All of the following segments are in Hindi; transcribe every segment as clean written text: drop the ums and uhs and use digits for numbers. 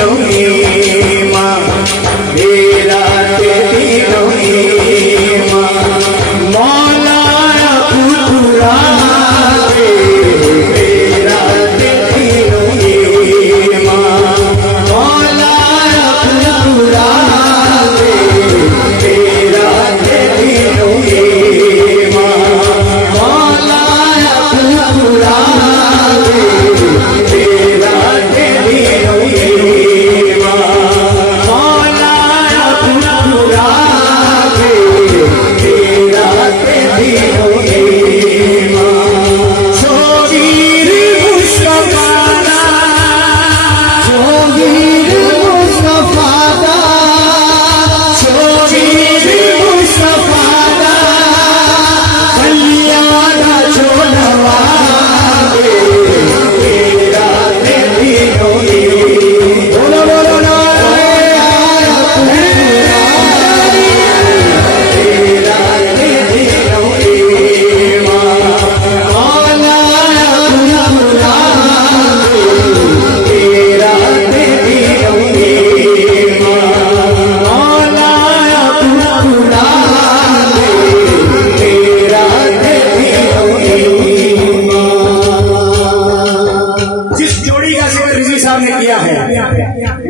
दिनों में माँ मेरा दिनों में माँ मौला पूरा मेरा दिनों में माँ मौला पूरा मेरा दिनों में माँ मौला पूरा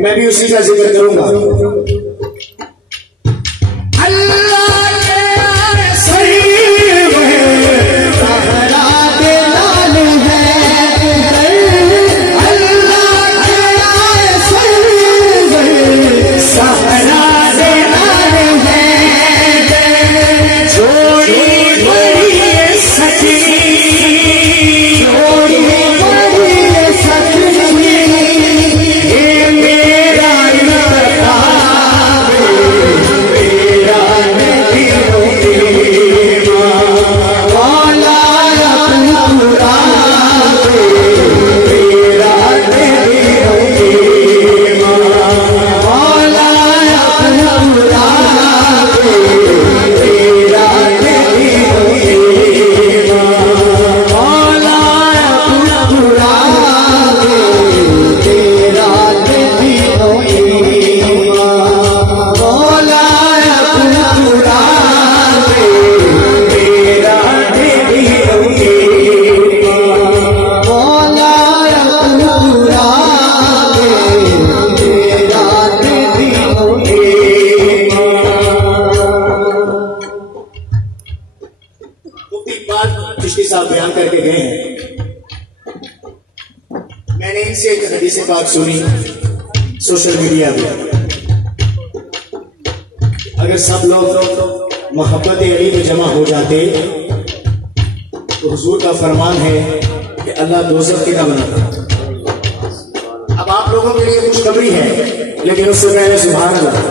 मैं भी उसी का जिक्र करूंगा। मुफ्ती साहब बयान करके गए हैं। मैंने इनसे एक हदीस पाक सुनी सोशल मीडिया पे। अगर सब लोग मोहब्बत अली में जमा हो जाते तो हुजूर का फरमान है कि अल्लाह दोज़ख की ना बनाता। अब आप लोगों के लिए खुशखबरी है, लेकिन उससे पहले सुभान अल्लाह।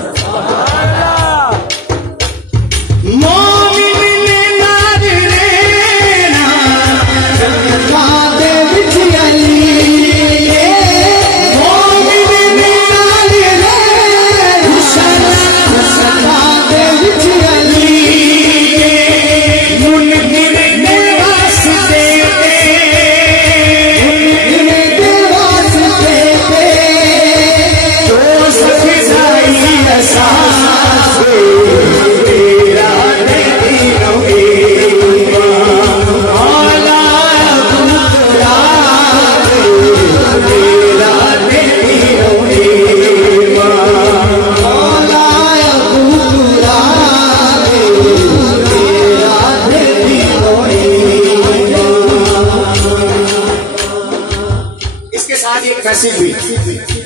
मैसेज भी